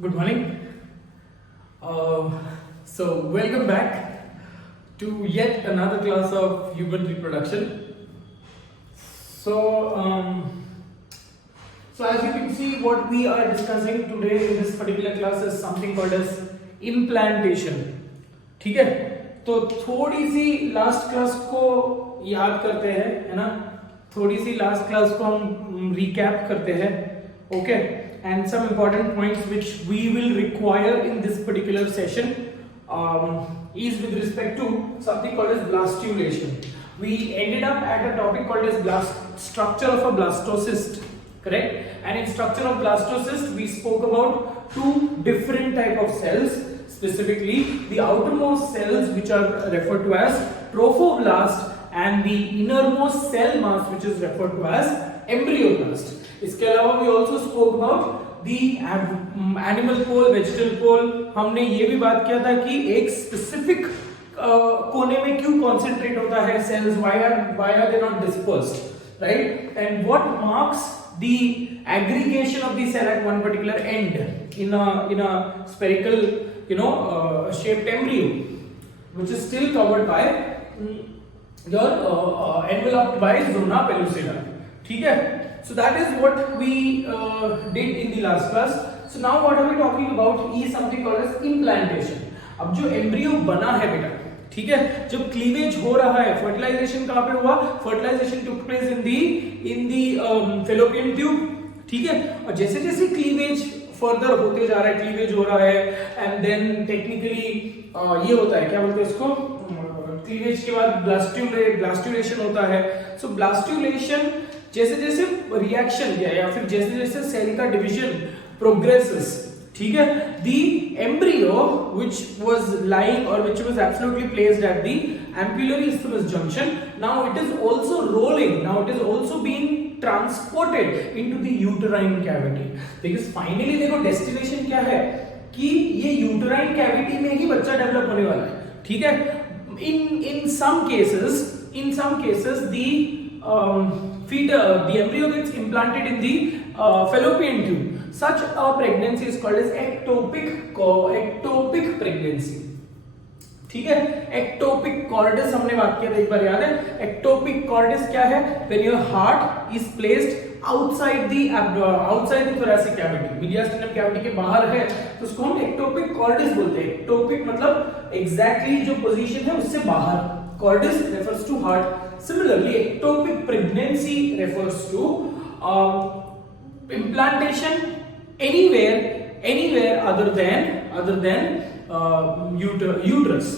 Good morning. Welcome back to yet another class of human reproduction. So, as you can see, what we are discussing today in this particular class is something called as implantation. ठीक है? तो थोड़ी सी last class को याद करते हैं, है ना? थोड़ी सी लास्ट क्लास को हम रिकैप करते हैं, okay? And some important points which we will require in this particular session is with respect to something called as blastulation. We ended up at a topic called as structure of a blastocyst, correct? And in structure of blastocyst, we spoke about two different type of cells, specifically the outermost cells which are referred to as trophoblast and the innermost cell mass which is referred to as embryoblast. इसके अलावा we also spoke about the animal pole, vegetal pole. हमने ये भी बात किया था कि एक specific कोने में क्यों concentrate होता है cells, why are they not dispersed, right? And what marks the aggregation of the cell at one particular end in a spherical, shaped embryo, which is still covered by enveloped by zona pellucida. ठीक है? So that is what we did in the last class. So now what are we talking about is something called as implantation. अब जो embryo बना है बेटा, ठीक है, जब क्लीवेज हो रहा है, फर्टिलाइजेशन कहाँ पे हुआ? Fertilization took place in the fallopian tube, ठीक है, और जैसे जैसे क्लीवेज फर्दर होते जा रहा है, क्लीवेज हो रहा है, एंड देन टेक्निकली ये होता है, क्या बोलते हैं इसको, क्लीवेज के बाद ब्लास्टुलेशन होता है. सो ब्लास्टुलेशन जैसे जैसे रिएक्शन या फिर जैसे जैसे सेल का डिवीजन प्रोग्रेसेस, ठीक है, the embryo which was lying और which was absolutely placed at the ampullary isthmus junction, now it is also rolling, now it is also being transported into the uterine cavity. Because finally देखो destination क्या है कि ये uterine cavity में ही बच्चा develop होने वाला है, ठीक है. in some cases the embryo gets implanted in the fallopian tube. Such a pregnancy is called as ectopic pregnancy. ठीक है, ectopic cordis हमने बात किया था एक बार, याद है? ectopic cordis क्या है? When your heart is placed outside the thoracic cavity, mediastinum cavity के बाहर है, तो उसको हम ectopic cordis बोलते हैं. ectopic मतलब exactly जो position है उससे बाहर. Cordis refers to heart. Similarly, ectopic pregnancy refers to implantation anywhere other than uterus.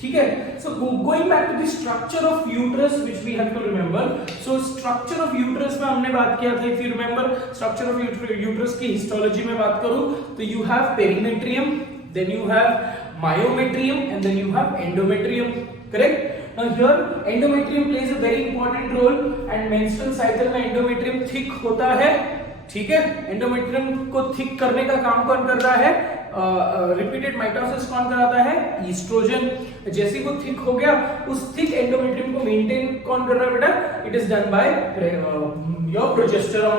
ठीक है. So going back to the structure of uterus which we have to remember. So structure of uterus में हमने बात किया था, if you remember structure of uterus की histology में बात करूं तो you have perimetrium, then you have myometrium and then you have endometrium, correct? Now here endometrium plays a very important role and menstrual cycle में endometrium thick होता है, ठीक है. endometrium को thick करने का काम कौन कर रहा है? रिपीटेड माइटोसिस कौन कराता है? ईस्ट्रोजन. जैसे वो थिक हो गया, उस थिक एंडोमेट्रियम को मेंटेन कौन कर रहा है बेटा? It is done by your progesterone.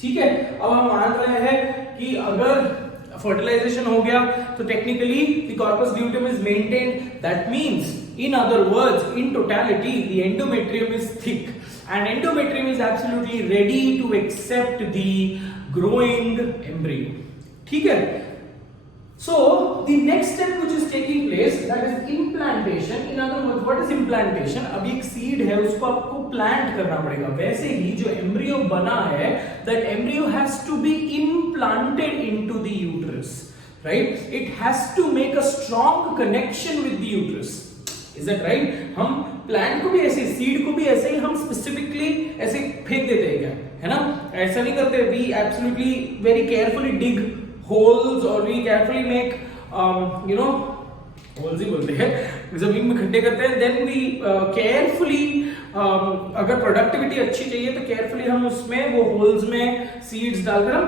ठीक है. अब हम मान रहे हैं कि अगर फर्टिलाइजेशन हो गया तो technically the corpus luteum is maintained. That means in other words, in totality the endometrium is thick and endometrium is absolutely ready to accept the growing embryo. ठीक है. So the next step which is taking place, that is implantation. In other words, what is implantation? अब एक seed है, उसको आपको plant करना पड़ेगा. वैसे ही जो embryo बना है, that embryo has to be implanted into the uterus, right? It has to make a strong connection with the uterus. Is that right? हम प्लांट को भी ऐसे, सीड को भी ऐसे ही हम स्पेसिफिकली ऐसे फेंक देते हैं क्या, है ना? ऐसा नहीं करते. We absolutely very carefully dig holes or we carefully make holes ही बोलते हैं, जमीन में खड्डे करते हैं. Then we carefully अगर प्रोडक्टिविटी अच्छी चाहिए तो केयरफुली हम उसमें वो होल्स में सीड्स डालकर हम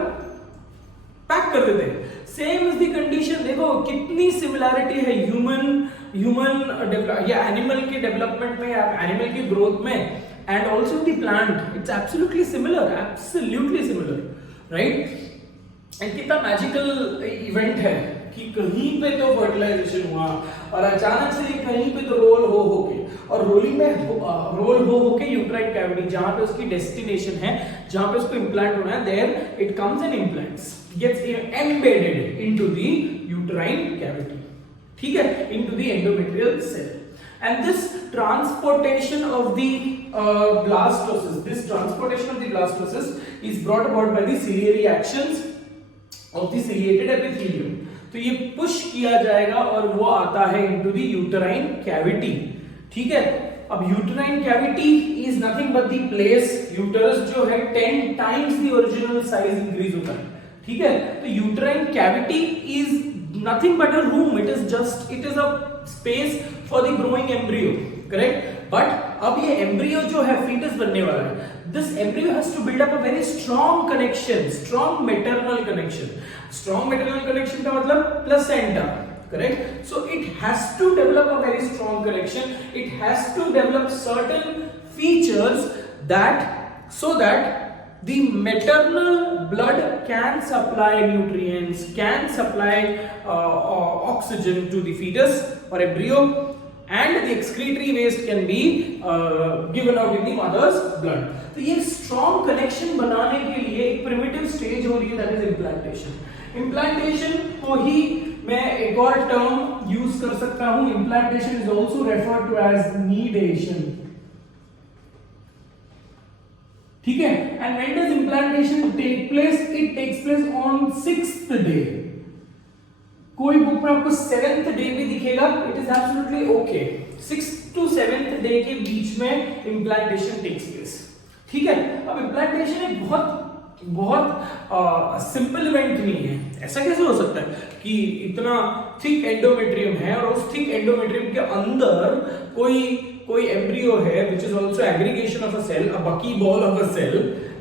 पैक कर देते हैं. Same is the condition. देखो कितनी सिमिलैरिटी है ह्यूमन या एनिमल के डेवलपमेंट में या एनिमल की ग्रोथ में, and also the plant. It's absolutely similar, right? And कितना मैजिकल इवेंट है कि कहीं पे तो फर्टिलाइजेशन हुआ और अचानक से ये कहीं पे तो रोल हो के, और रोलिंग में रोल हो के यूट्राइन कैविटी जहां पे उसकी डेस्टिनेशन है, जहां पे उसको इम्प्लांट होना है, there it comes and implants gets embedded into the uterine cavity, ठीक है, into the endometrial cell. And this transportation of the blastocyst is brought about by the ciliary actions of the ciliated epithelium. तो ये push किया जाएगा और वो आता है into the uterine cavity, ठीक है. अब uterine cavity is nothing but the place, uterus जो है 10 times the original size increase होता है, ठीक है. तो uterine cavity is nothing but a room, it is a space for the growing embryo, correct. But अब ये embryo जो है fetus बनने वाला है, this embryo has to build up a very strong connection, strong maternal connection. Strong maternal connection का मतलब placenta, correct. So it has to develop a very strong connection, it has to develop certain features that so that the maternal blood can supply nutrients, can supply oxygen to the fetus or embryo, and the excretory waste can be given out in the mother's blood. तो ये strong connection बनाने के लिए एक primitive stage हो रही है, that is implantation. Implantation को ही मैं एक और term use कर सकता हूँ. Implantation is also referred to as nidation. ठीक है. And when does implantation take place? It takes place on 6th day. कोई बुक में आपको 7th डे भी दिखेगा, it is absolutely okay. 6th to 7th day के बीच में इम्प्लांटेशन टेक्स प्लेस, ठीक है. अब इम्प्लांटेशन एक बहुत सिंपल इवेंट नहीं है. ऐसा कैसे हो सकता है कि इतना थिक एंडोमेट्रियम है और उस थिक एंडोमेट्रियम के अंदर कोई एम्ब्रियो है which is also aggregation of a cell, a buckyball of a cell,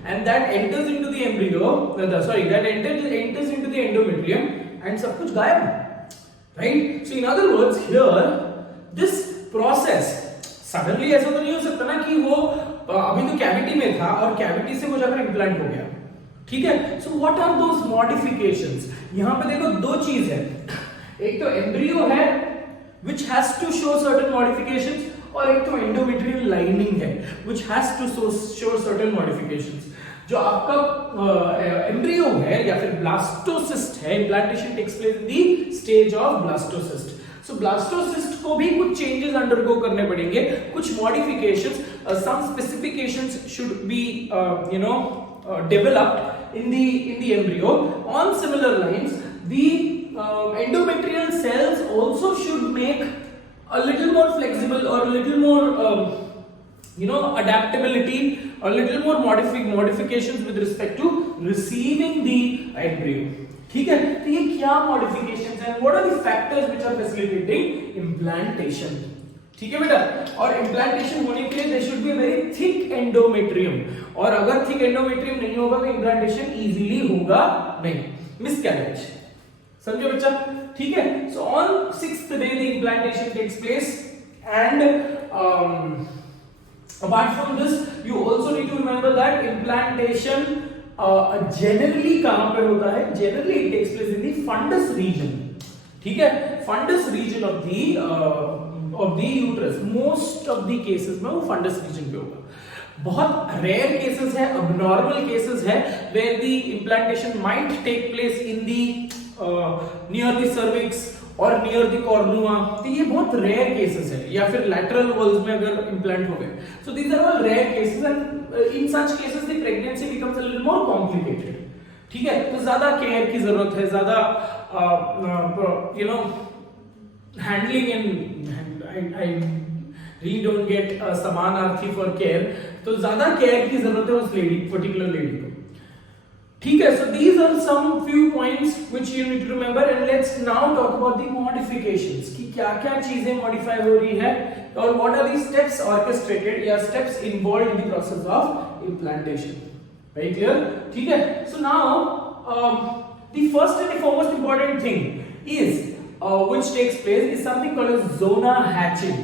and that enters into the embryo, that enters into the endometrium and सब कुछ गायब, right. So in other words here this process suddenly ऐसा तो नहीं हो सकता ना कि वो अभी तो कैविटी में था और कैविटी से वो जाकर इम्प्लांट हो गया, ठीक है. So what are those modifications? यहाँ पे देखो दो चीज है, एक तो एम्ब्रियो है which has to show certain modifications, और एक तो एंडोमेट्रियल लाइनिंग है which has to show certain modifications. जो आपका एम्ब्रियो है या फिर ब्लास्टोसिस्ट है, implantation takes place in the stage of blastocyst. So blastocyst को भी कुछ चेंजेस अंडरगो करने पड़ेंगे, कुछ modifications, some specifications should be developed in the embryo. On similar lines, the endometrial cells also should make a little more flexible or a little more adaptability, a little more modifications with respect to receiving the embryo, ठीक है. तो ये क्या modifications हैं? What are the factors which are facilitating implantation? ठीक है बेटा. और implantation होने के लिए there should be a very thick endometrium, और अगर thick endometrium नहीं होगा तो implantation easily होगा नहीं. Miscarriage, समझो बच्चा, ठीक है. So on 6th day the implantation takes place, and apart from this you also need to remember that implantation generally कहां पे होता है? Generally it takes place in the fundus region, ठीक है. Fundus region of the uterus, most of the cases में वो fundus region पे होगा. बहुत rare cases है, abnormal cases है where the implantation might take place in the near the cervix और near the cornua. तो ये बहुत rare cases है, या फिर lateral walls में अगर implant हो गए. So these are all rare cases, and in such cases the pregnancy becomes a little more complicated, ठीक है. तो ज्यादा केयर की जरूरत है, ज्यादा handling, and I really don't get समानार्थी for care. तो ज्यादा केयर की जरूरत है उस particular lady को, ठीक है. So these are some few points which you need to remember, and let's now talk about the modifications कि क्या-क्या चीजें modify हो रही है और what are the steps orchestrated या steps involved in the process of implantation. Very clear, ठीक है. So now the first and the foremost important thing is which takes place is something called as zona hatching,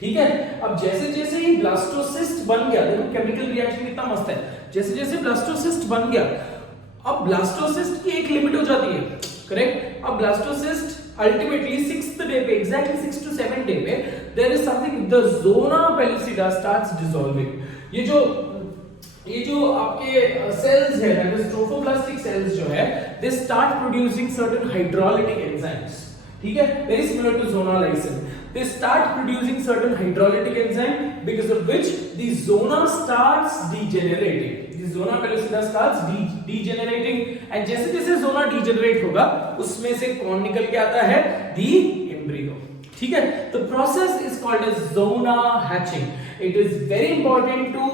ठीक है. अब जैसे जैसे ही blastocyst बन गया, देखो केमिकल रिएक्शन कितना मस्त है, जैसे जैसे ब्लास्टोसिस्ट बन गया अब ब्लास्टोसिस्ट की एक लिमिट हो जाती है, करेक्ट। अब ब्लास्टोसिस्ट अल्टीमेटली 6th डे पे, एग्जैक्टली 6 to 7 डे पे, there is something, the zona pellucida starts dissolving. ये जो आपके सेल्स है, दैट इज ट्रोफोब्लास्टिक सेल्स जो है, they start producing certain hydrolytic enzymes, ठीक है, very similar to zona lysin. They start producing certain hydrolytic enzyme because of which the zona starts degenerating. The zona pellucida starts degenerating, and जैसे जैसे zona degenerate होगा उसमें से कौन निकल के आता है? The embryo. ठीक है, the process is called as zona hatching. It is very important to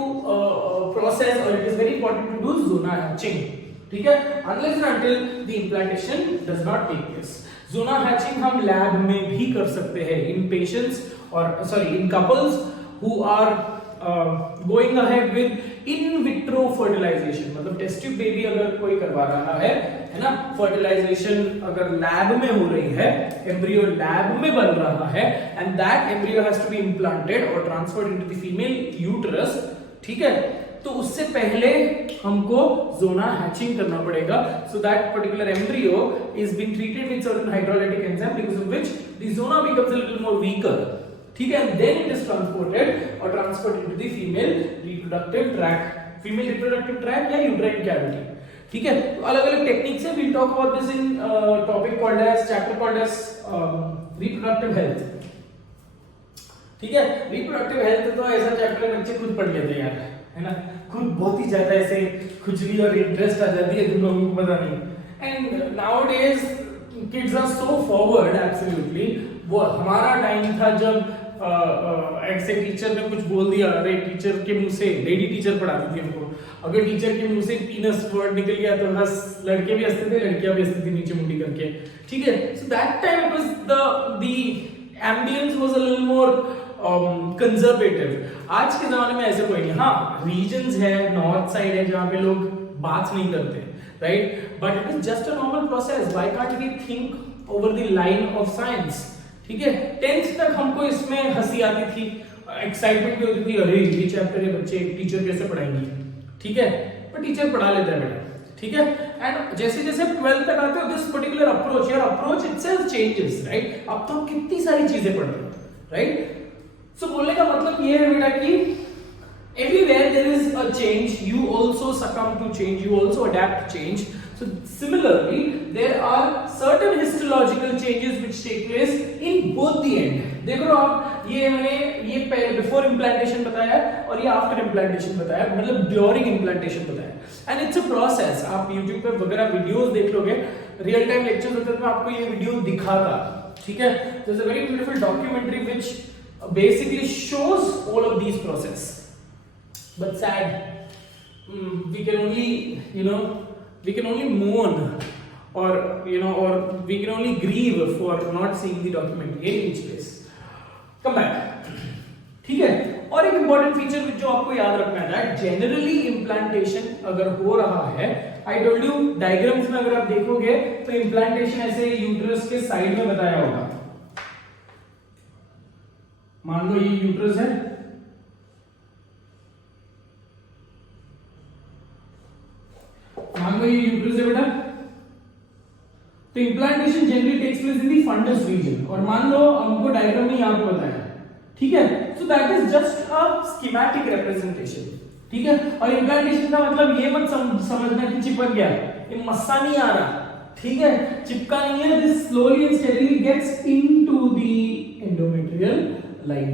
process, or it is very important to do zona hatching. ठीक है, unless and until the implantation does not take place. Zona hatching हम lab में भी कर सकते हैं in patients, और sorry in couples who are going ahead with in vitro fertilization, मतलब टेस्ट ट्यूब बेबी अगर कोई करवा रहा है ना, फर्टिलाइजेशन अगर लैब में हो रही है, एम्ब्रियो लैब में बन रहा है, and that embryo has to be implanted और transferred into the female uterus, ठीक है, तो उससे पहले हमको ज़ोना हैचिंग करना पड़ेगा, so that particular embryo is being treated with certain hydrolytic enzyme because of which the zona becomes a little more weaker, ठीक है, and then it is transported or transferred into the female reproductive tract या uterine cavity, ठीक है। तो अलग-अलग techniques है, we'll talk about this in topic called as chapter called as reproductive health, ठीक है। reproductive health तो ऐसा चैप्टर बच्चे खुद पढ़ लेते हैं यार, है ना, खुद बहुत ही ज्यादा ऐसे खुजली और इंटरेस्ट आ जाती है, तुम लोगों को पता नहीं। And nowadays kids are so forward, absolutely. वो हमारा टाइम था जब ऐसे टीचर ने कुछ बोल दिया, अरे टीचर के मुंह से, लेडी टीचर पढ़ाती थी हमको, अगर टीचर के मुंह से पीनस वर्ड निकल गया तो बस लड़के भी हंसते थे, लड़कियां भी हंसती थी नीचे मुंडी करके, ठीक है। So that time it was the ambience was a little more conservative. आज के जमाने में ऐसे कोई नहीं, हाँ रीजन्स है, नॉर्थ साइड है जहाँ पे लोग बात नहीं करते, right, but it is just a normal process. Why can't we think over the line of science, ठीक है। 10th तक हमको इसमें हंसी आती थी, एक्साइटमेंट भी होती थी, अरे ये चैप्टर है बच्चे टीचर कैसे पढ़ाएंगे, ठीक है, पर टीचर पढ़ा लेता है बेटा, ठीक है। एंड जैसे जैसे 12th तक आते हो, this particular approach, your approach itself changes, right. अब तो कितनी सारी चीजें पढ़ रहे हो, राइट। सो बोलने का मतलब ये है बेटा कि everywhere there is a change, you also succumb to change, you also adapt to change. So similarly there are certain histological changes which take place in both the end. देखो आप, ये मैंने ये पहले बिफोर इम्प्लांटेशन बताया और ये after implantation बताया, मतलब ड्यूरिंग इम्प्लांटेशन बताया, एंड इट्स अ प्रोसेस। आप YouTube पे वगैरह वीडियोस देख लोगे, रियल टाइम लेक्चर्स होते हैं, तो मैं आपको ये वीडियो दिखाता, ठीक है। There's a very beautiful documentary which basically shows all of these process, but sad, we can only, we can only mourn, or or we can only grieve for not seeing the documentary in each case. Come back, ठीक है। और एक important feature जो आपको याद रखना है, generally implantation अगर हो रहा है, I told you diagrams में अगर आप देखोगे तो implantation ऐसे यूट्रस के साइड में बताया होगा। मान लो ये यूट्रस है, मान लो ये यूट्रस है बेटा, तो implantation generally takes place in the fundus region, और मान लो हमको डायग्राम में यहाँ पे बताया, ठीक है। So that is just a schematic representation, ठीक है। और इम्प्लांटेशन का मतलब ये मत समझना कि चिपक गया, ये मस्सा नहीं आ रहा, ठीक है, चिपका नहीं है, this slowly and steadily gets into the endometrial line,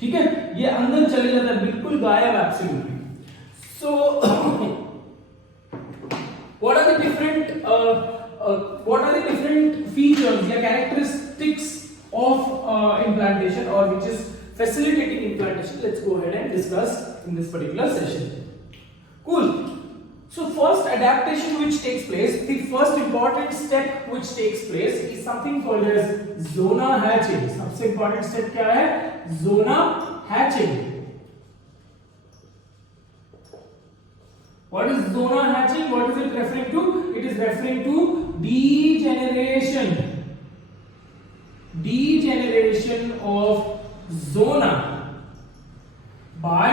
ठीक है, ये अंदर चले जाता है, बिल्कुल गायब, absolutely. So what are the different features या characteristics of implantation, or which is facilitating implantation? Let's go ahead and discuss in this particular session. Cool. So first adaptation which takes place, the first important step which takes place is something called as zona hatching. सबसे important step क्या है? Zona hatching. What is zona hatching? What is it referring to? It is referring to degeneration of zona by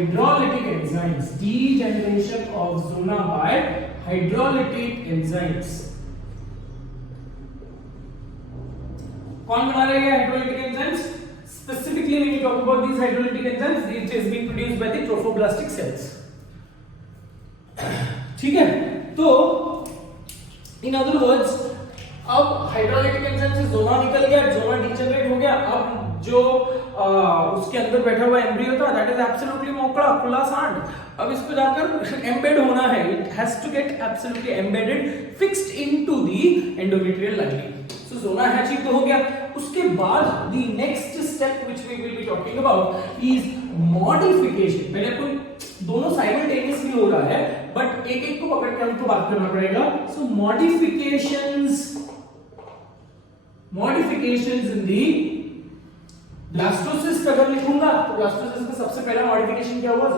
hydrolytic enzymes, degeneration of zona by hydrolytic enzymes. कौन बना रहे हैं hydrolytic enzymes? Specifically when you talk about these hydrolytic enzymes, it is being produced by the trophoblastic cells. ठीक है, तो in other words, अब hydrolytic enzyme से जोना निकल गया, जोना डीजेनरेट हो गया, अब जो उसके अंदर बैठा हुआ एम्ब्रियो था दैट इज एब्सोल्युटली मोकड़ा खुला सांड, अब इसको जाकर एम्बेड होना है, it has to get absolutely embedded fixed into the endometrial lining. So जोना है अचीव तो हो गया. उसके बाद the next step which we will be talking about is modification. पहले अपन दोनों साइमल्टेनियसली हो रहा है बट एक एक को पकड़ के हमको बात करना पड़ेगा. सो मॉडिफिकेशंस इन दी ब्लास्टोसिस्ट अगर लिखूंगा तो ब्लास्टोसिस्ट का सबसे पहला मॉडिफिकेशन क्या हुआ?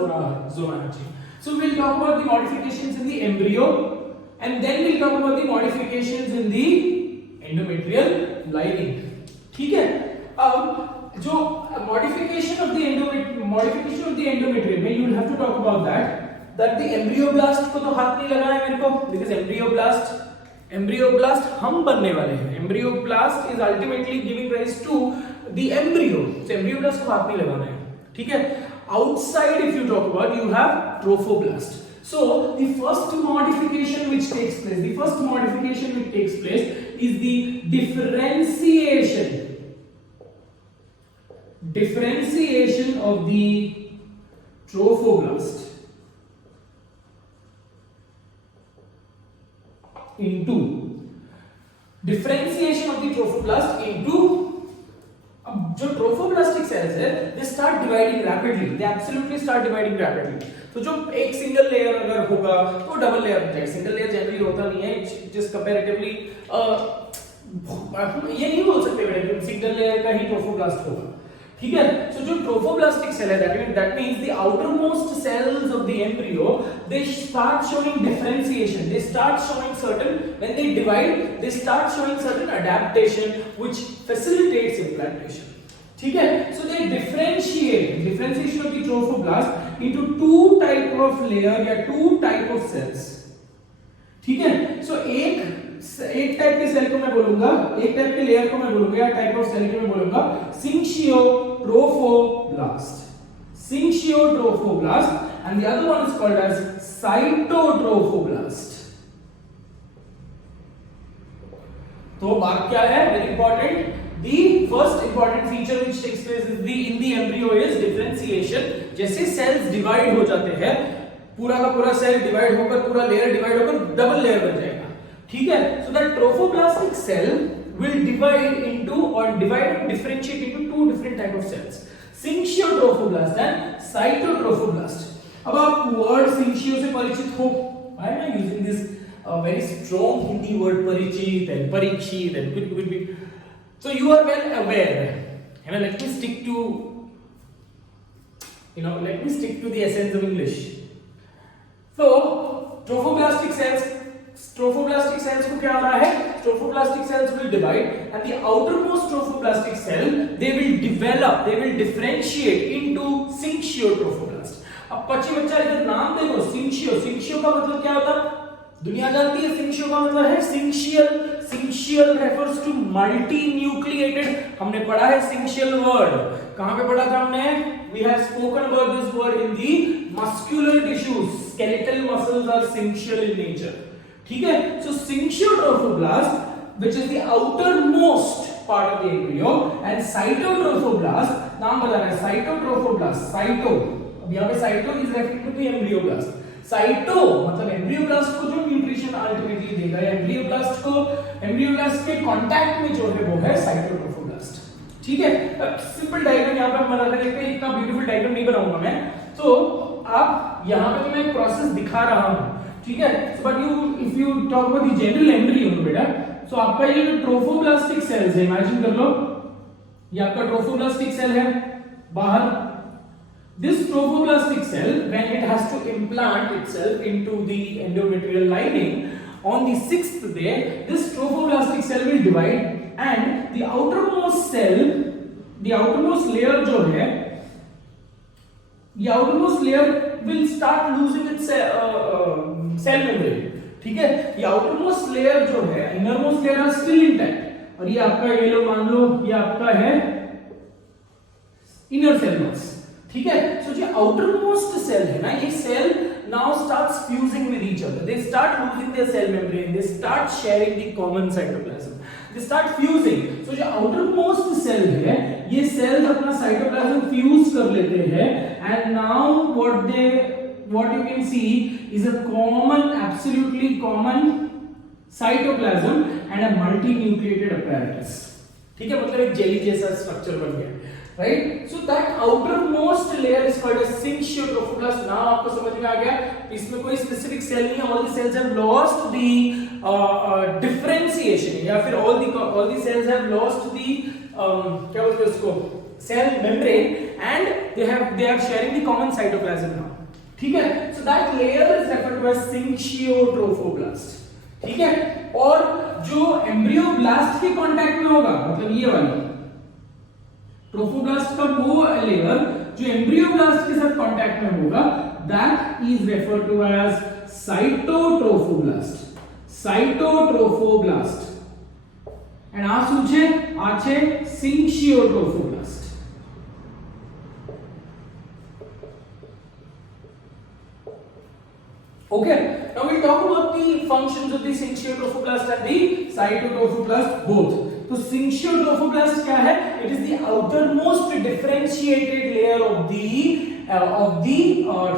ज़ोनालॉजी. So we will talk about the modifications in the embryo and then we will talk about the modifications in the endometrial lining. ठीक है, अब जो मॉडिफिकेशन ऑफ द एंडोमेट्रियम में you will have to talk about that the embryoblast को तो हाथ नहीं लगाना है मेरे को, बिकॉज़ एम्ब्रियोब्लास्ट हम बनने वाले हैं. Embryoblast is ultimately giving rise to the embryo. So embryoblast को हाथ नहीं लगाना है. ठीक है, outside if you talk about you have trophoblast. So the first modification which takes place is the differentiation of the trophoblast into अब जो trophoblastic sales है they start dividing rapidly, they absolutely start dividing rapidly. तो जो एक single layer अगर होगा तो double layer बन जाएगा. सिंगल लेयर जनरली होता नहीं है, जस्ट कंपैरेटिवली ये नहीं बोल सकते बेटा सिंगल लेयर का ही ट्रोफोब्लास्ट होगा. ठीक है, सो जो ट्रोफोब्लास्टिक सेल है that means the outermost cells of the embryo they start showing differentiation, they start showing certain, when they divide they start showing certain adaptation which facilitates implantation. ठीक है, so they differentiation of the trophoblast into two type of layer या two type of cells. ठीक है, so एक type के cell को मैं बोलूंगा, एक टाइप के लेयर को मैं बोलूंगा या टाइप ऑफ सेल को मैं बोलूंगा syncytiotrophoblasts and the other one is called as cytotrophoblast. तो बात क्या है? Very important. The first important feature which takes place in the embryo is differentiation. जैसे cells divide हो जाते हैं, पूरा का पूरा सेल डिवाइड होकर, पूरा लेयर डिवाइड होकर डबल लेयर बन जाएगा. ठीक है, so that trophoblastic cell will divide and differentiate into two different type of cells, syncytiotrophoblasts and cytotrophoblast. अब आप वर्ड syncytio से परिचित हो. Why am I using this very strong Hindi word परिचित and परीक्षित and कुछ. So you are well aware. Let me stick to the essence of English. So trophoblastic cells को क्या हो रहा है? Trophoblastic cells will divide and the outermost trophoblastic cell they will differentiate into syncytiotrophoblasts. अब बच्चा इधर नाम देखो, syncytio का मतलब क्या होता है? दुनिया जानती है syncytio का मतलब है syncytial refers to multinucleated. हमने पढ़ा है syncytial word. कहां पे पढ़ा था हमने? We have spoken about this word in the muscular tissues. Skeletal muscles are syncytial in nature. ठीक है, so syncytiotrophoblasts which is the outermost part of the embryo and cytotrophoblast नाम बताना है cytotrophoblast. अब यहाँ पे cyto is referring to the embryoblast. Cyto मतलब embryoblast को जो न्यूट्रिशन अल्टीमेटली देगा, एम्ब्रियोब्लास्ट के कांटेक्ट में जो है वो है साइटोट्रोफोब्लास्ट. ठीक है, अब सिंपल डायग्राम यहाँ पे हम बना रहे हैं, इतना ब्यूटीफुल डायग्राम नहीं बनाऊंगा मैं. तो आप यहाँ पे मैं एक प्रोसेस दिखा रहा हूँ. ठीक है, but if you talk about the general embryo बेटा, सो आपका ये ट्रोफोब्लास्टिक सेल्स है, इमेजिन कर लो ये आपका ट्रोफोब्लास्टिक सेल है बाहर. This trophoblastic cell, when it has to implant itself into the endometrial lining, on the 6th day, this trophoblastic cell will divide and the outermost layer जो है the outermost layer will start losing its cell membrane. ठीक है, ये outermost layer जो है, innermost layer are still intact, और ये आपका ये लो मान लो ये आपका है inner cell mass. ठीक है, so जो outermost cell है ना, ये cell now starts fusing with each other. They start losing their cell membrane. They start sharing the common cytoplasm. They start fusing. So जो outermost cell है, ये cells अपना cytoplasm fuse कर लेते हैं, and now what you can see is a common, absolutely common cytoplasm and a multinucleated apparatus. ठीक है, मतलब एक जेली जैसा स्ट्रक्चर बन गया, right? So that outermost layer is called as syncytiotrophoblasts. Now आपको समझ में आ गया, इसमें कोई specific cell नहीं है, all the cells have lost the differentiation, या फिर all the cells have lost the क्या बोलते हैं उसको, cell membrane, and they are sharing the common cytoplasm now. ठीक है, so that layer is referred to as syncytiotrophoblasts. ठीक है, और जो एम्ब्रियोब्लास्ट के कांटेक्ट में होगा, मतलब ये वाली ट्रोफोब्लास्ट का वो लेयर जो एम्ब्रियोब्लास्ट के साथ कांटेक्ट में होगा, that is referred to as cytotrophoblast. Cytotrophoblast and आछे syncytiotrophoblaст. Okay, now we'll talk about the functions of the syncytiotrophoblaст and the cytotrophoblast both. तो syncytiotrophoblaст क्या है? It is the outermost differentiated layer of the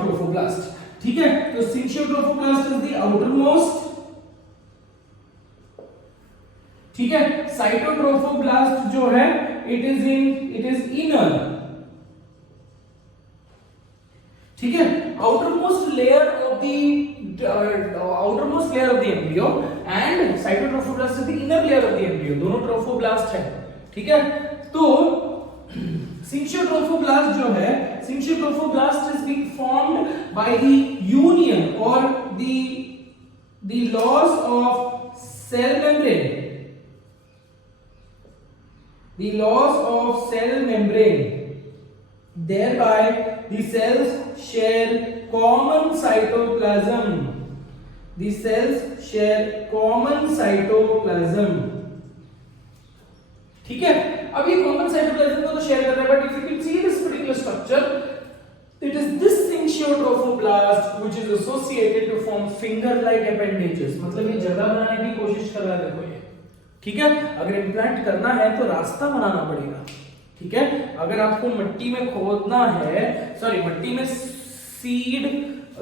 trophoblast. ठीक है, तो syncytiotrophoblast is the outermost. ठीक है, cytotrophoblast जो है it is inner. ठीक है, outermost layer of the embryo and cytotrophoblast is the inner layer of the embryo. दोनों trophoblast है. ठीक है, तो syncytiotrophoblaст जो है, syncytiotrophoblast is being formed by the union or the loss of cell membrane. The loss of cell membrane. Thereby the cells share common cytoplasm. The cells share common cytoplasm. ठीक है, अब ये common cytoplasm को तो share कर रहे हैं, but if you can see this particular structure, it is this syncytiotrophoblaст which is associated to form finger-like appendages. मतलब ये जगह बनाने की कोशिश कर रहा है, देखो ये. ठीक है, अगर इम्प्लांट करना है तो रास्ता बनाना पड़ेगा. ठीक है, अगर आपको मिट्टी में खोदना है, सॉरी मिट्टी में सीड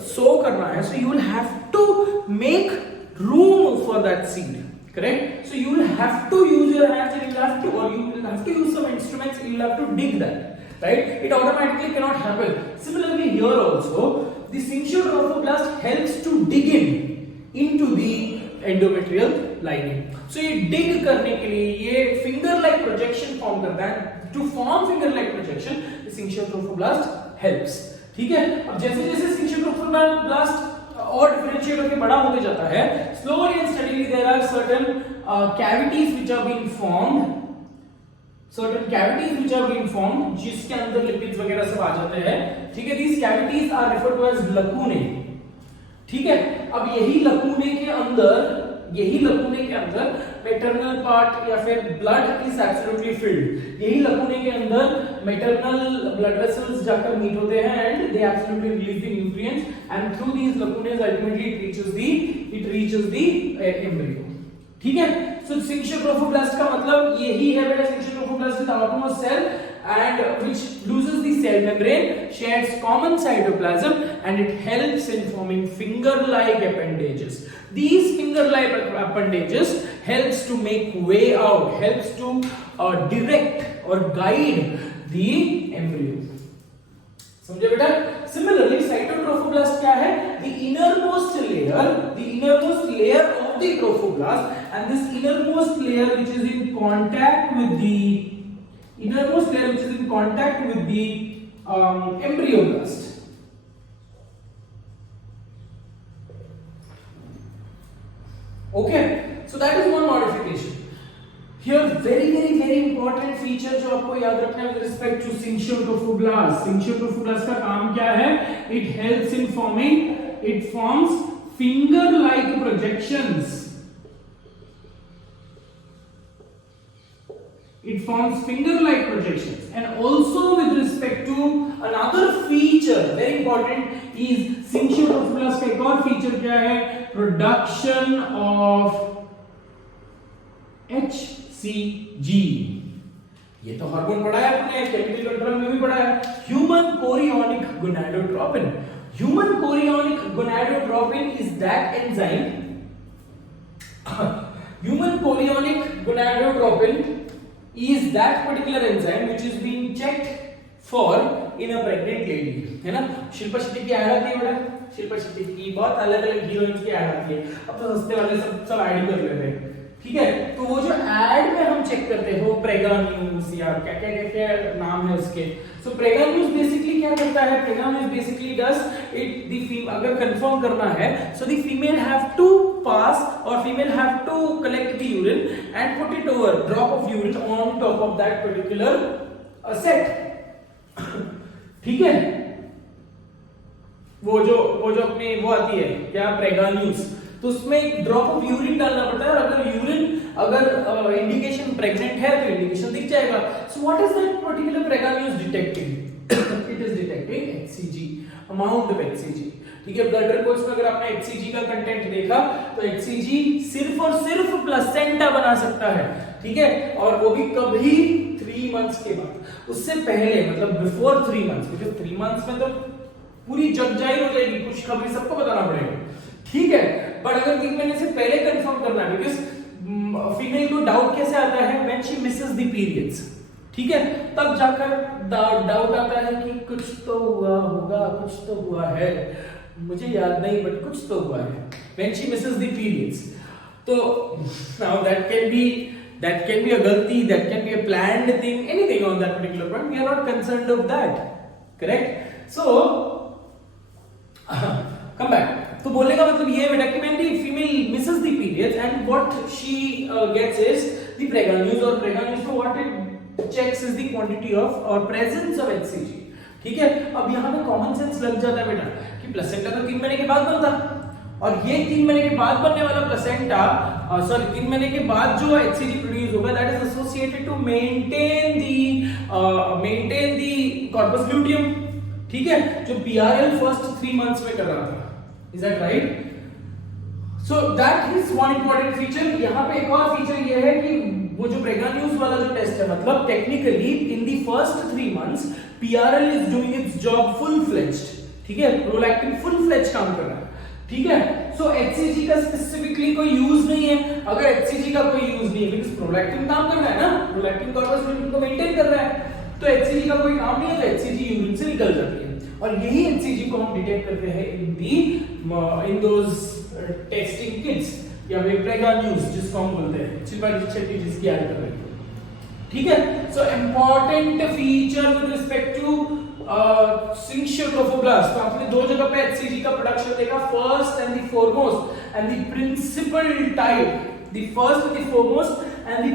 सो करना है, so you will have to make room for that seed, correct? So you will have to use your hands, and you will have to, or you will have to use some instruments, you will have to dig that, right? It automatically cannot happen. Similarly here also, the syncytiotrophoblaст helps to dig into the endometrial lining. So ये dig करने के लिए ये finger like projection form करता है. To form finger like projection, the syncytiotrophoblaст helps. ठीक है, अब जैसे जैसे syncytiotrophoblaст और डिफरेंशिएट होकर बड़ा होते जाता है, slowly and steadily there are certain cavities which are being formed. Certain cavities which are being formed, जिसके अंदर लिपिड्स वगैरह सब आ जाते हैं. ठीक है, these cavities are referred to as lacunae. ठीक है, अब यही लकूने के अंदर मेटरनल पार्ट या फिर ब्लड इज एब्सोल्युटली फिल्ड. यही लकूने के अंदर मेटरनल ब्लड वेसल्स जाकर मीट होते हैं and they absolutely release the nutrients, and through these lacunas ultimately it reaches the embryo. ठीक है, सो syncytiotrophoblaст का मतलब यही है बेटा. syncytiotrophoblaст is outermost cell and which loses the cell membrane, shares common cytoplasm, and it helps in forming finger-like appendages. These finger-like appendages helps to make way out, helps to direct or guide the embryo. समझे बेटा? Similarly, cytotrophoblast क्या है? The innermost layer of the trophoblast, and this innermost layer which is in contact with the embryoblast. Okay, so that is one modification. Here very important feature जो आपको याद रखना है with respect to syncytial trophoblasts का काम क्या है? It helps in forming, it forms finger-like projections. It forms finger-like projections, and also with respect to another feature very important is syncytial trophoblasts का एक और feature क्या है? Production of HCG. ये तो हार्मोन पढ़ा है आपने, केमिकल कंट्रोल में भी पढ़ा है. Human chorionic gonadotropin. Human chorionic gonadotropin is that enzyme. Human chorionic gonadotropin is that particular enzyme which is being checked for in a pregnant lady, है ना. शिल्पा शेट्टी की ऐड आती है बेटा, शिल्पा शेट्टी की बहुत अलग अलग हीरोइंस की ऐड आती है. अब तो सस्ते वाले सब ऐड कर लेते हैं, ठीक है. तो वो जो ऐड में हम चेक करते हैं वो प्रेगा न्यूज या क्या क्या क्या क्या नाम है उसके. सो प्रेगा न्यूज बेसिकली क्या करता है? Prega News basically does it the अगर कंफर्म करना है, so the female have to pass or female have to collect the urine and put it over, drop of urine on top of that particular set. ठीक है. वो जो अपनी वो आती है क्या, प्रेगा न्यूज, तो उसमें एक ड्रॉप ऑफ यूरिन डालना पड़ता है. और अगर इंडिकेशन प्रेग्नेंट है तो इंडिकेशन दिख जाएगा. So what is that particular प्रेगा news detecting? It is detecting HCG, amount of HCG. ठीक है. ब्लड रिपोर्ट्स में अगर आपने HCG का कंटेंट देखा तो HCG सिर्फ और सिर्फ प्लेसेंटा बना सकता है, ठीक है. और वो भी कभी 3 मंथ्स के बाद. उससे पहले मतलब बिफोर 3 मंथ्स, बिकॉज़ 3 मंथ्स में तो पूरी जग जाहिर हो जाएगी, कुछ खबरें सबको बताना पड़ेगा, ठीक है. बट अगर 3 महीने से पहले कंफर्म करना है, बिकॉज़ फीमेल को डाउट कैसे आता है? When she Mrs the periods, ठीक है. तब जाकर डाउट आता है कि कुछ तो हुआ होगा, कुछ तो हुआ है, मुझे याद नहीं बट कुछ तो हुआ है. When she misses the periods, तो now that can be a गलती, that can be a planned thing, anything on that particular point. We are not concerned of that, correct? So come back. तो बोलने का मतलब ये बेटा कि when the female misses the periods and what she gets is the pregnancy, और pregnancy को what it checks is the quantity of or presence of HCG. ठीक है. अब यहाँ पे कॉमन सेंस लग जाता है बेटा कि प्लेसेंटा तो 3 महीने के बाद बनता, और ये 3 महीने के बाद बनने वाला प्लेसेंटा, 3 महीने के बाद जो HCG प्रोड्यूस होगा, that is associated to maintain the corpus luteum, ठीक है, जो PRL फर्स्ट 3 मंथ्स में कर रहा था. Is that right? So that is one important feature. यहाँ पे एक और फीचर ये है कि वो जो प्रेग्नान्यूज वाला जो टेस्ट है, मतलब technically in the first 3 months PRL is doing it's job full fledged, ठीक है. प्रोलैक्टिन फुल फ्लेज्ड काम कर रहा है, ठीक है. सो HCG का स्पेसिफिकली कोई यूज नहीं है. अगर HCG का कोई यूज नहीं है, बिकॉज़ प्रोलैक्टिन काम कर रहा है ना, प्रोलैक्टिन कॉर्पस ल्यूटियम को मेंटेन कर रहा है, तो HCG का कोई काम नहीं है, तो HCG यूरिन से निकल जाती है. और यही HCG को हम डिटेक्ट करते हैं इन दोस टेस्टिंग किट्स या फिर प्रेगा न्यूज जिसको हम बोलते हैं, शिल्पा शेट्टी जिसकी ऐड कर रही है, ठीक है. So important feature with respect to syncytial trophoblasts. तो आपने दो जगह पे HCG का प्रोडक्शन देखा, first and the foremost and the principal type, the first and the foremost and the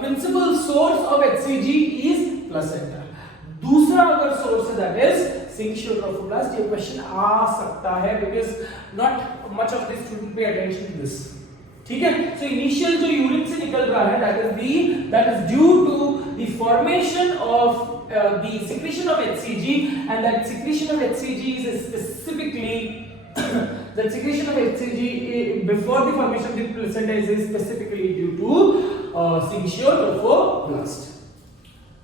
principal source of HCG is placenta. दूसरा अगर सोर्स है दैट इज syncytial trophoblast. ये क्वेश्चन आ सकता है because not much of the student pay attention to this, ठीक है. सो इनिशियल जो यूरिन से निकल रहा है that is due to the formation of the secretion of HCG, and that secretion of HCG is specifically that secretion of HCG before the formation of the placenta is specifically due to syncytial trophoblast.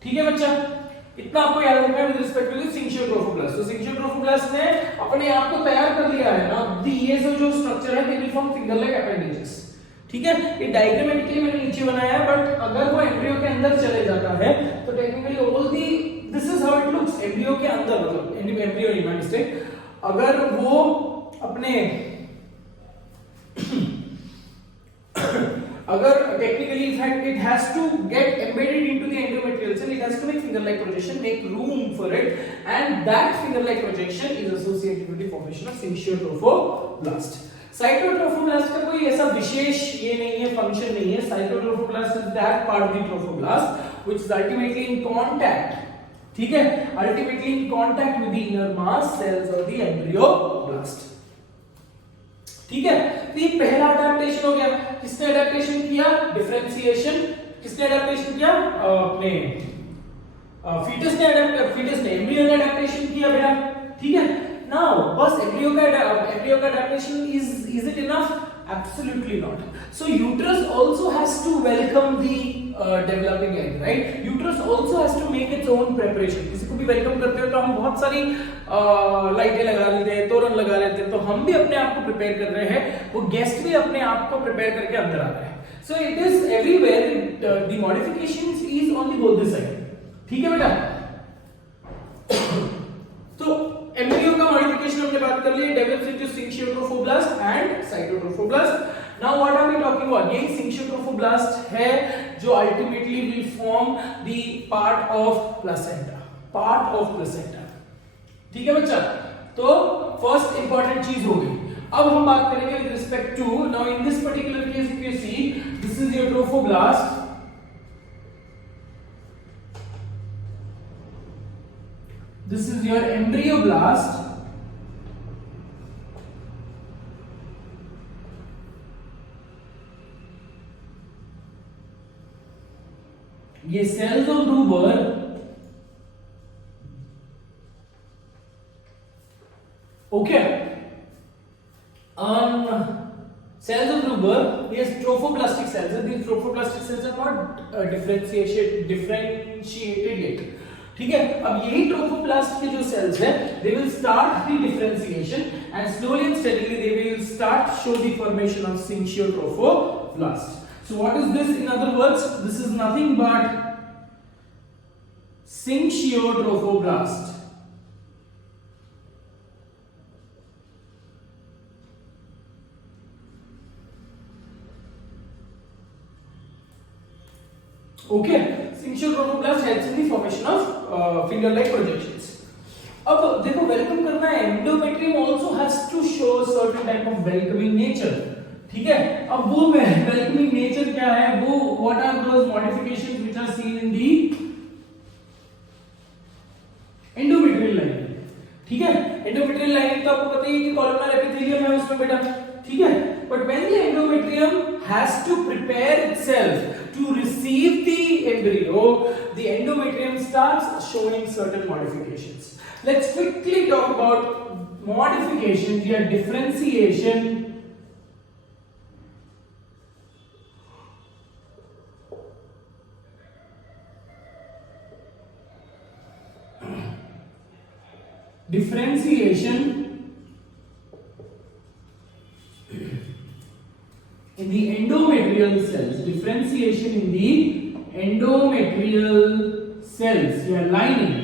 ठीक है बच्चा, इतना आपको याद रखना है with respect to the syncytial trophoblast. तो syncytial trophoblast ने अपने आप को तैयार कर लिया है ना. ये जो स्ट्रक्चर है, they will form finger-like appendages, ठीक है. ये डायग्रामेटिकली मैंने नीचे बनाया है, बट अगर वो एम्ब्रियो के अंदर चले जाता है तो technically all the this is how it looks. Embryo के अंदर, मतलब एम्ब्रियो नहीं, माय मिस्टेक. अगर वो अपने अगर technically in fact it has to get embedded into the endometrial cell, it has to make finger like projection, make room for it, and that finger like projection is associated with the formation of syncytial trophoblast. Cytotrophoblast का कोई ऐसा विशेष ये नहीं है, function नहीं है. Cytotrophoblast is that part of the trophoblast which is ultimately in contact, ठीक है, ultimately in contact with the inner mass sales of the embryoblast. ठीक है, तो ये पहला अडैप्टेशन हो गया. किसने अडैप्टेशन किया? डिफरेंशिएशन. किसने अडैप्टेशन किया? अपने फीटस ने एम्ब्रियो ने अडैप्टेशन किया बेटा. ठीक है, नाउ बस एम्ब्रियो का adaptation is it enough? Absolutely not. So uterus also has to welcome the developing egg, right? Uterus also has to make its own preparation. किसी को भी वेलकम करते हो तो हम बहुत सारी लाइटें लगा लेते हैं, तोरण लगा लेते हैं, तो हम भी अपने आप को प्रिपेयर कर रहे हैं, वो गेस्ट भी अपने आप को प्रिपेयर करके अंदर आ रहे हैं. So it is everywhere. The modifications is on the both the side. ठीक है बेटा. तो एम्ब्रियो का मॉडिफिकेशन हमने बात कर ली, develops into syncytiotrophoblast and cytotrophoblast. Now what are we talking about? ये सिंक्शियोट्रोफोब्लास्ट है जो ultimately will form the part of placenta. Part of placenta. ठीक है बच्चा, तो फर्स्ट इंपॉर्टेंट चीज हो गई. अब हम बात करेंगे with respect to, now in this particular case if you see, this is your trophoblast. This is your embryoblast. ये cells of Gruber. Okay. Cells of Gruber. Yes, trophoblastic cells. These trophoblastic cells are not differentiated yet. ठीक है, अब यही trophoblast के जो sales हैं, they will start the differentiation and slowly and steadily they will start show the formation of syncytiotrophoblasts. So what is this? In other words, this is nothing but syncytiotrophoblasts. Okay, syncytiotrophoblasts helps in the formation of finger-like projections. अब देखो, welcome करना है, endometrium also has to show certain type of welcoming nature. ठीक है, अब वो welcoming nature क्या है? वो what are those modifications which are seen in the endometrial lining? ठीक है, endometrial lining तो आपको पता ही है कि columnar epithelium है उसमें बेटा. ठीक है, but when the endometrium has to prepare itself to receive the embryo, the endometrium starts showing certain modifications. Let's quickly talk about modifications or differentiation. Differentiation in the endometrial cells. Differentiation in the endometrial cells या lining.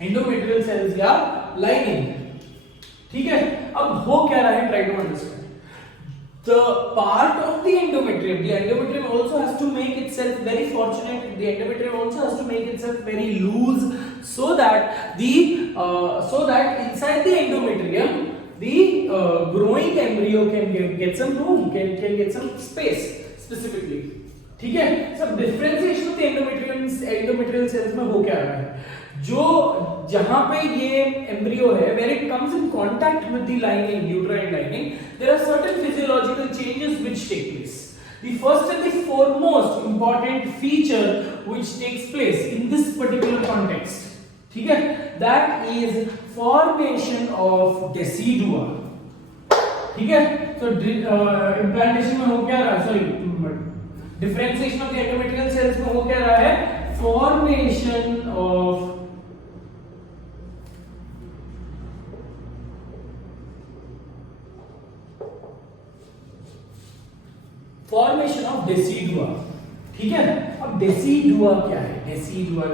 Endometrial cells या lining. ठीक है, अब हो क्या रहा है? Try to understand. The part of the endometrium also has to make itself very fortunate. The endometrium also has to make itself very loose, so that inside the endometrium the growing embryo can get some room, can get some space specifically. ठीक है, सब differentiation of the endometrial cells में हो क्या रहा है? जो जहां पे ये एम्ब्रियो है, where it comes in contact with the lining, uterine lining, there are certain physiological changes which take place. The first and the foremost important feature which takes place in this particular context, ठीक है, that is formation of decidua. ठीक है, so implantation में हो क्या रहा है? Sorry, differentiation of the endometrial cells में हो क्या रहा है? Formation of decidua. ठीक है, अब decidua क्या है? Decidua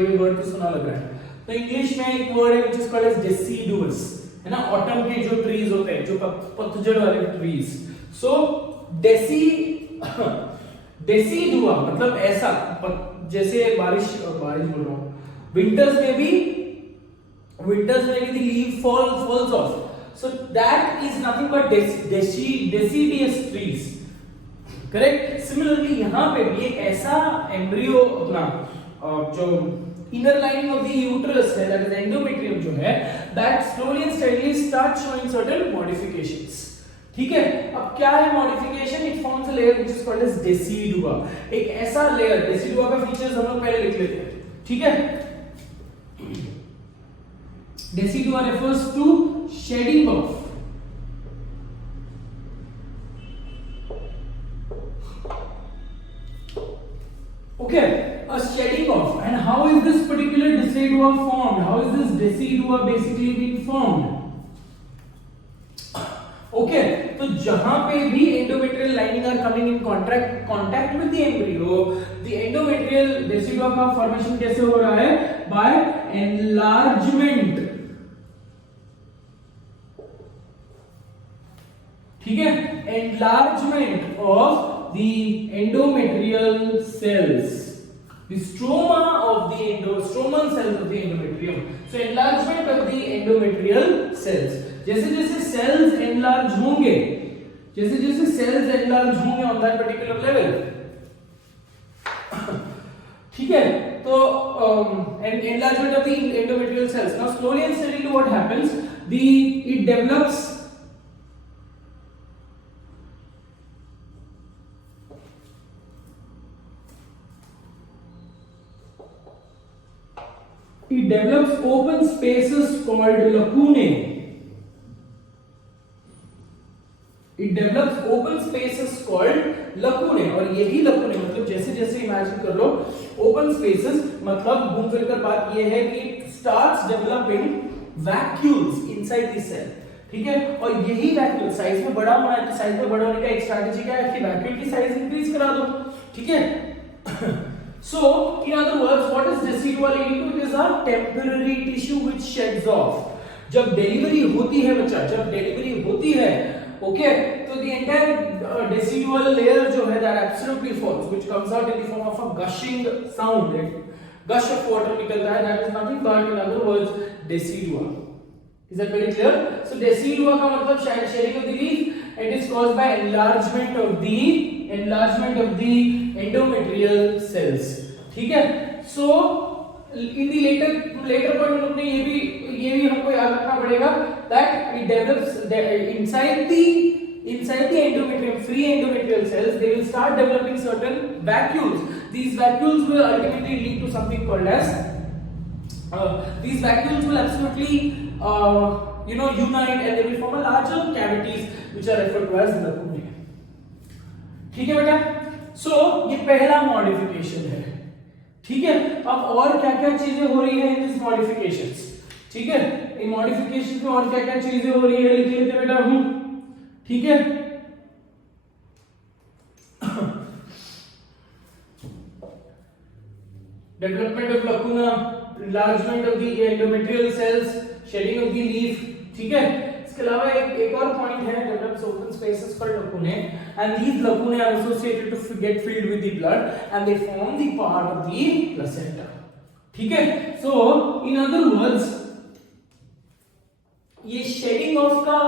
ये वर्ड तो सुना लग रहा है. तो इंग्लिश में एक वर्ड है which is called as deciduous, है ना, ऑटम के जो ट्रीज होते हैं, जो पतझड़ वाले ट्रीज. सो decidua मतलब ऐसा, जैसे बारिश बोल रहा हूं, विंटर्स में भी the leaf falls off. So that is nothing but deciduous trees. Correct. Similarly यहाँ पे भी एक ऐसा एम्ब्रियो अपना जो inner lining of the uterus है, दैट इज एंडोमेट्रियम जो है, that slowly and steadily start showing certain modifications. ठीक है. अब क्या है modification? It forms a layer which is called as decidua. एक ऐसा लेयर, डेसिडुआ का फीचर्स हम लोग पहले लिख लेते हैं. ठीक है. Decidua refers to shedding of okay, a shedding off. And how is this particular decidua formed? How is this decidua basically being formed? Okay, तो जहां पे भी endometrial lining are coming in contact with the embryo, the endometrial decidua का formation कैसे हो रहा है? By enlargement. ठीक है, enlargement of the endometrial cells, the stroma of the stromal cells of the endometrium. So enlargement of the endometrial cells. जैसे जैसे cells enlarge होंगे, on that particular level, ठीक है. तो enlargement of the endometrial cells. Now slowly and steadily what happens? It develops open spaces called lacunae. और यही lacunae मतलब जैसे जैसे इमेजिन कर लो, open spaces मतलब घूम फिर कर बात ये है कि starts developing vacuoles inside the cell. ठीक है. और यही वैक्यूल साइज में बड़ा होना है. साइज में बड़ा होने का एक स्ट्रैटेजी क्या है कि वैक्यूल की साइज इंक्रीज करा दो. ठीक है. So, in other words, what is decidua leading to? It is a temporary tissue which sheds off. जब डिलीवरी होती है बच्चा, okay, तो the entire decidual layer जो है that absolutely falls, which comes out in the form of a gushing sound, gush of water निकलता है. That is nothing but, in other words, decidua. Is that very clear? So decidua का मतलब shedding of the leaf. It is caused by enlargement of the endometrial cells. ठीक है. So in the later point हम लोग ने ये भी हमको याद रखना पड़ेगा that it develops inside the endometrium, free endometrial cells, they will start developing certain vacuoles. These vacuoles will ultimately lead to something called as these vacuoles will absolutely unite and they will form a larger cavities which are referred to as lacunae. ठीक है बेटा. So ये पहला modification है. ठीक है. अब और क्या क्या चीजें हो रही है इन दिस मॉडिफिकेशंस. ठीक है. इन मॉडिफिकेशन में और क्या क्या चीजें हो रही है लिख लेते बेटा हम. ठीक है. Development of lacuna, enlargement of the endometrial cells, shedding of the leaf. ठीक है. इसके अलावा एक और पॉइंट है, develops open spaces called lacunae, and these lacunae are associated to get filled with the blood and they form the part of the placenta. ठीक है. So in other words, ये shedding off का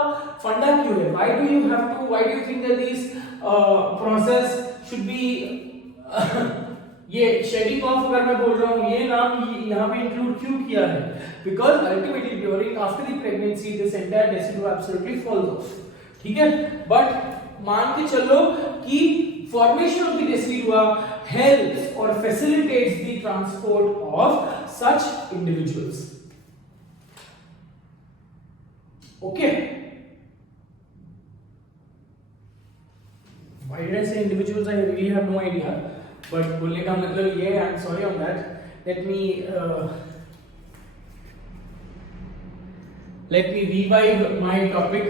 फंडा क्यों है? Why do you think that this process should be ये shedding of अगर मैं बोल रहा हूँ, ये नाम यहाँ पे इंक्लूड क्यों किया है? Because ultimately during after the pregnancy this entire decidua absolutely falls off. ठीक है. बट मान के चलो कि formation of the decidua helps और facilitates the transport of such individuals. Okay. Why did I say individuals? I really have no idea. But बोलने का मतलब ये, I am sorry on that. let me revive my topic.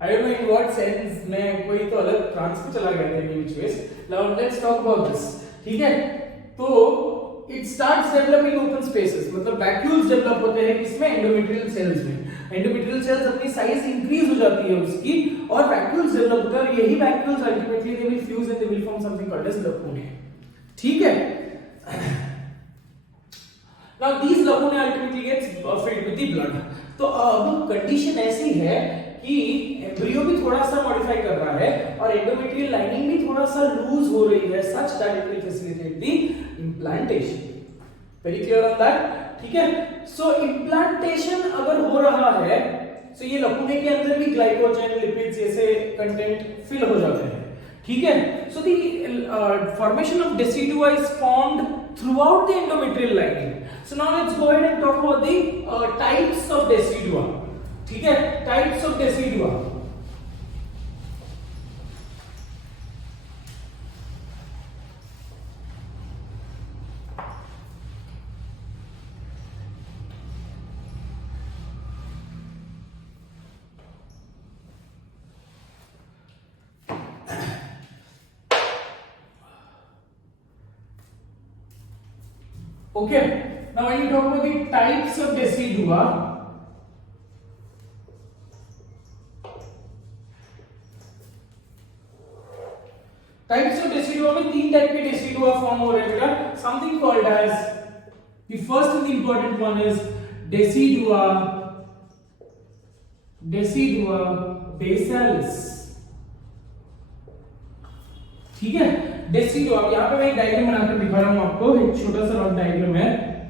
I don't know in what sense, मैं कोई तो अलग trans पे चला गया था बीच में. Now let's talk about this. ठीक है. तो it starts developing open spaces, मतलब vacuoles develop होते हैं किसमें? endometrial cells में. endometrial cells अपनी साइज इंक्रीज हो जाती है उसकी और vacuoles develop होते हैं और यही vacuoles ultimately they will fuse and they will form something called as lacunae. ठीक है. Now these lacunae ultimately gets filled with the blood. तो अब कंडीशन ऐसी है कि एम्ब्रियो भी थोड़ा सा मॉडिफाई कर रहा है और एंडोमेट्रियल लाइनिंग भी थोड़ा सा लूज हो रही है, such that it will facilitate the implantation. Very clear on that, ठीक है। सो इम्प्लांटेशन अगर हो रहा है, सो ये लकूने के अंदर भी ग्लाइकोजन, लिपिड्स जैसे कंटेंट फिल हो जाते हैं, ठीक है। So the formation of decidua is formed throughout the endometrial lining. So now let's go ahead and talk about the types of decidua, ठीक है, types of decidua. Okay, now when you talk about the types of decidua, types of decidua में तीन type के decidua form हो रहे हैं बेटा। Something called as the first and important one is decidua basalis, ठीक है। डेसिडुआ, यहाँ पे मैं एक डायग्राम बनाकर दिखा रहा हूँ आपको, एक छोटा सा रफ डायग्राम है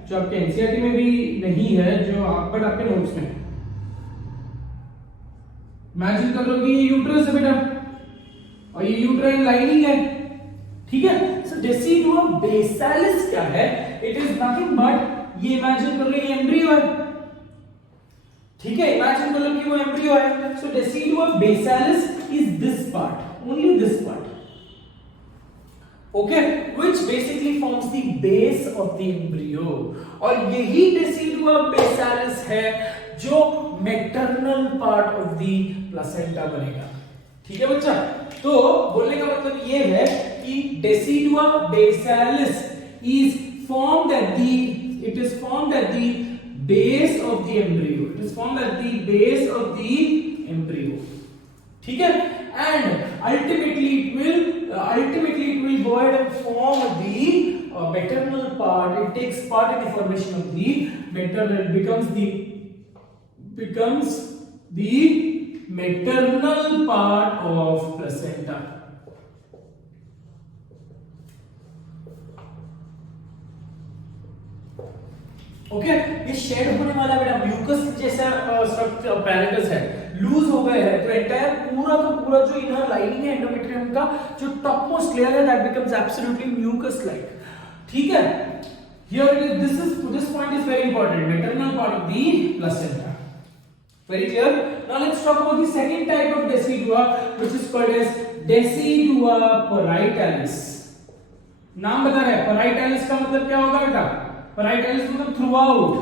जो आपके एनसीईआरटी में भी नहीं है, जो बट आपके नोट्स में। इमेजिन कर लो कि ये यूट्रस है बेटा और ये यूट्राइन लाइनिंग है, ठीक है। सो डेसिडुआ बेसालिस क्या है? इट इज नथिंग बट, ये इमेजिन कर लो ये एम्ब्रियो है, ठीक है, इमेजिन कर लो कि वो एम्ब्रियो है। So decidua basalis is this part, only this part, okay, which basically forms the base of the embryo, और यही डेसिडुआ बेसालिस है जो maternal part of the placenta बनेगा, ठीक है बच्चा। तो बोलने का मतलब ये है कि decidua basalis is formed at the, it is formed at the base of the embryo, it is formed at the base of the embryo, ठीक है। And ultimately it will go ahead and form the maternal part. It takes part in the formation of the maternal, becomes the maternal part of placenta. Okay, ये shade होने वाला बेटा mucus जैसा structure parents है, loose हो गए हैं, तो एंटायर पूरा का पूरा जो इनर लाइनिंग है एंडोमेट्रियम का, जो टॉप मोस्ट लेयर है, that becomes absolutely mucus like, ठीक है। Here this point is very important, maternal part of the placenta, very clear. Now let's talk about the second type of decidua which is called as decidua parietalis. नाम बता रहा है, पैराइटैलिस का मतलब क्या होगा बेटा? पैराइटैलिस मतलब थ्रू आउट,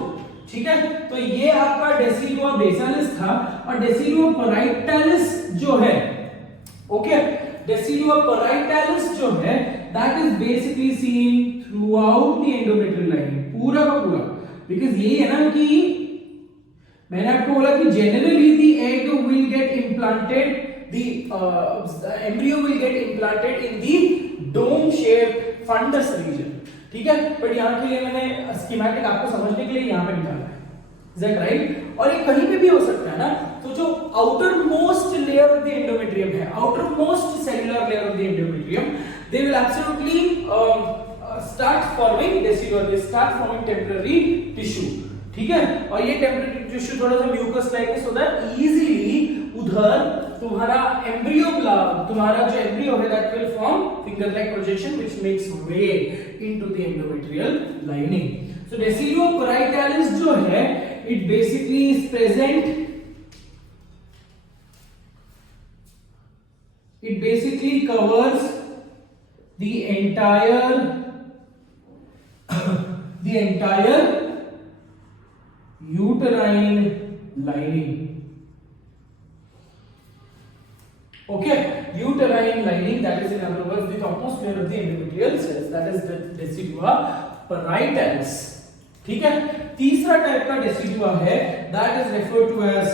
ठीक है। तो ये आपका डेसिडुआ बेसालिस था, और डेसिडुआ पैराइटैलिस जो है, ओके, डेसिडुआ पैराइटैलिस जो है that is basically seen through out the endometrial lining, पूरा का पूरा। बिकॉज ये है ना कि मैंने आपको बोला कि generally the egg will get implanted, the embryo will get implanted in the dome shaped fundus region, ठीक है। बट यहाँ के लिए मैंने स्कीमेटिक आपको समझने के लिए यहाँ पे निकाला है, इज दैट राइट? और ये कहीं पे भी हो सकता है ना। तो जो outer most layer of the endometrium है, outer most cellular layer of the endometrium, they will absolutely start forming decidua, they start forming temporary tissue, ठीक है। और ये टेम्पररी टिश्यू थोड़ा सा म्यूकस लाइक है, सो दैट इजीली उधर तुम्हारा एम्ब्रियो, तुम्हारा जो एम्ब्रियो है that will form finger like projection which makes way into the endometrial lining. So decidua parietalis जो है, it basically is present, it basically covers the entire uterine lining, okay, uterine lining, that is in other words the topmost layer of the endometrial cells, that is the decidua पैराइटैलिस, ठीक है। तीसरा type का decidua है, that is referred to as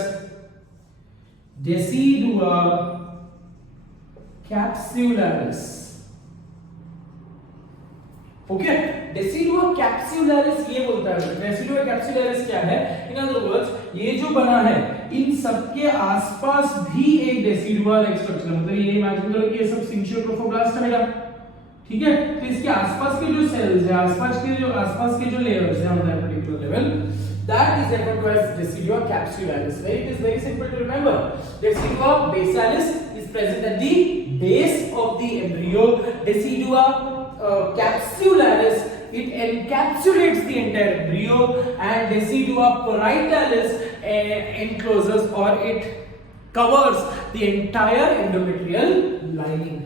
decidua capsularis, okay, decidua capsularis ये बोलता है। Decidua capsularis क्या है? इन अदर वर्ड्स ये जो बना है इन सबके आसपास भी एक डेसिडुआ लाइक स्ट्रक्चर, मतलब ये इमेजिन करो कि ये सब सिंक्शो ट्रोफोब्लास्ट है मेरा, ठीक है? तो इसके आसपास के जो सेल्स है, आसपास के जो लेयर्स है on that particular level, that is referred to as Decidua capsularis. It is very simple to remember. Decidua basalis is present at the base of the embryo. Decidua capsularis, it encapsulates the entire embryo, and Decidua parietalis encloses or it covers the entire endometrial lining.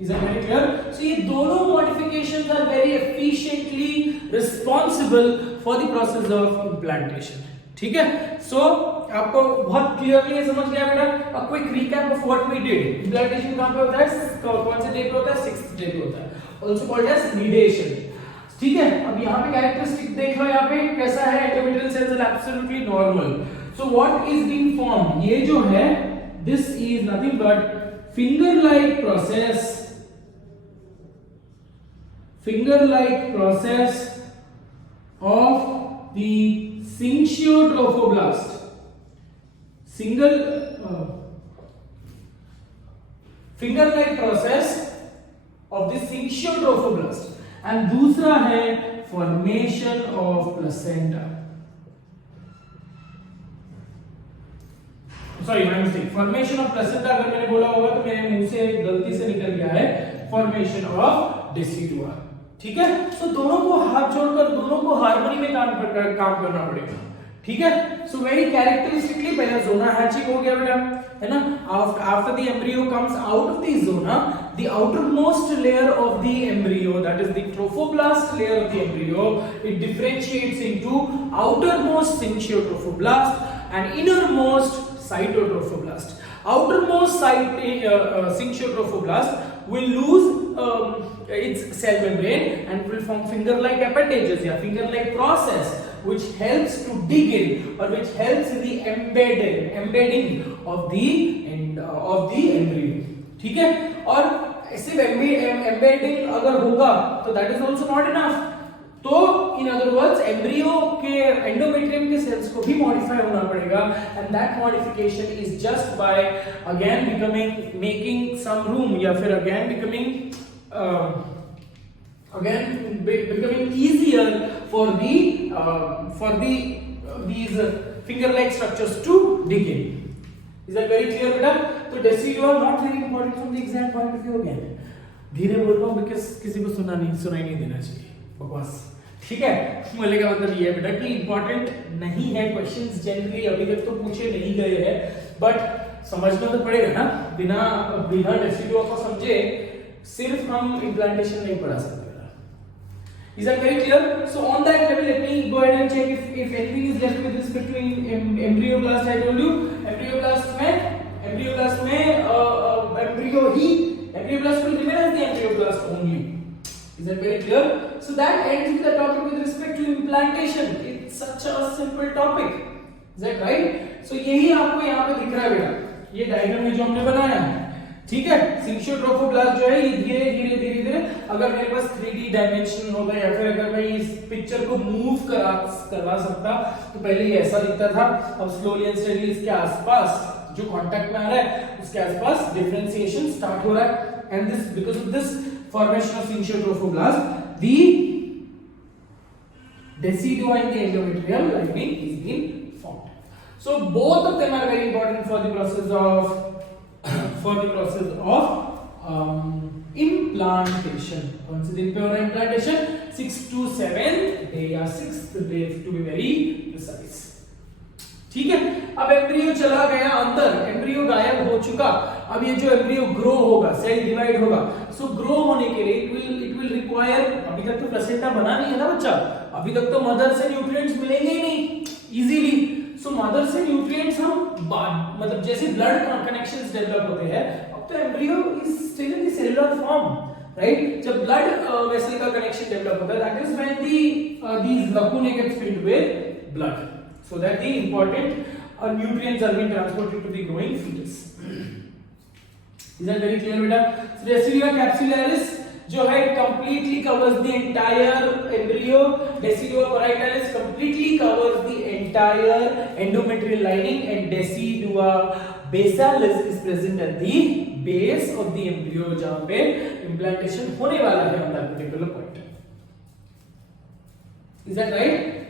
Is that very clear? So ये दोनों modifications are very efficiently responsible for the process of implantation. ठीक है? So आपको बहुत clearly ये समझ गया बेटा? A quick recap of what we did. Implantation कहाँ पे होता है? कौन से day पे होता है? 6th day पे होता है. Also called as nidation. ठीक है? अब यहाँ पे characteristic देख लो, यहाँ पे कैसा है? Endometrial cells are absolutely normal. So what is being formed? ये जो है, this is nothing but finger-like process of the syncytiotropoblast. Finger-like process of the syncytiotropoblast, and दूसरा है formation of placenta. Sorry, my mistake. Formation of placenta अगर मैंने बोला होगा तो मेरे मुंह से गलती से निकल गया है formation of decidua. ठीक है? सो दोनों को हाथ जोड़कर दोनों को हार्मनी में काम करना पड़ेगा। ठीक है? सो वेरी कैरेक्टरिस्टिकली पहले जोना हैचिंग हो गया बेटा, है ना? After the embryo comes out of the zona, the outermost layer of the embryo, that is the trophoblast layer of the embryo, it differentiates into outermost syncytiotropoblast and innermost cytotrophoblast. Outermost syncytotrophoblast will lose its cell membrane and will form finger-like appendages या finger-like process which helps to dig in or which helps in the embedding of the embryo. ठीक है? और सिर्फ embedding अगर होगा तो that is also not enough. तो in other words embryo के एंडोमेट्रियम के सेल्स को भी मॉडिफाई होना पड़ेगा, and that modification is just by again making some room या फिर again becoming easier for these finger like structures to dig in. Is that very clear बेटा? तो decidua not very important from the exam point of view again. धीरे बोल रहा हूँ because किसी को सुनाई नहीं देना चाहिए बकवास। ठीक है? बोलने का मतलब ये है बेटा कि इंपॉर्टेंट नहीं है क्वेश्चंस, जनरली अभी तक तो पूछे नहीं गए हैं, बट समझना तो पड़ेगा ना। बिना डेसिडुआ को समझे सिर्फ हम इम्प्लांटेशन नहीं पढ़ा सकते। Is that very clear? So on that level, let me go ahead and check if anything is left with respect to embryoblast. I told you embryoblast में embryoblast will remain as the embryoblast only. Is that very clear? So that ends with the topic with respect to implantation. It's such a simple topic. Is that right? So यही आपको यहाँ पे दिख रहा है बेटा, ये डायग्राम में जो हमने बनाया है। ठीक है? syncytotrophoblast जो है ये धीरे अगर मेरे पास 3D डायमेंशन होगा या फिर अगर मैं इस पिक्चर को मूव करवा सकता तो पहले ये ऐसा दिखता था, अब स्लोली एंड स्टेडीली इसके आसपास जो कांटेक्ट में आ रहा है उसके आसपास डिफरेंशिएशन स्टार्ट हो रहा है, and this because of this formation of syncytotrophoblast, the decidua in the endometrial lining is being formed. So both of them are very important for the process of implantation. कौन से दिन पे हो रहा है implantation? 6th to 7th day या 6th day to be very precise. ठीक है? अब एम्ब्रियो चला गया अंदर, एम्ब्रियो गायब हो चुका, अब ये जो एम्ब्रियो ग्रो होगा, सेल डिवाइड होगा, सो ग्रो होने के लिए इट विल रिक्वायर, अभी तक तो प्लेसेंटा बना नहीं है ना बच्चा, अभी तक तो मदर से न्यूट्रिएंट्स मिलेंगे ही नहीं इजीली। सो मदर से न्यूट्रिएंट्स हम मतलब जैसे ब्लड कनेक्शंस डेवलप होते हैं, अब तो embryo is still in the cellular form, right? जब ब्लड वेसल का कनेक्शन डेवलप होता है, that is when these lacunae gets filled with blood, so that the important nutrients are being transported to the growing fetus. Is that very clear बेटा? Decidua capsularis जो है completely covers the entire embryo. Decidua parietalis completely covers the entire endometrial lining, and decidua basalis is present at the base of the embryo, जहां पे implantation होने वाला है on that particular point. Is that right?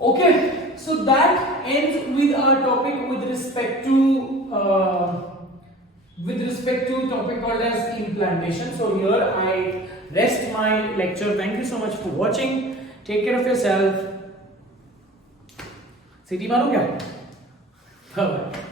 Okay, so that ends with our topic with respect to topic called as implantation. So here I rest my lecture. Thank you so much for watching. Take care of yourself. City मारो क्या? Bye bye.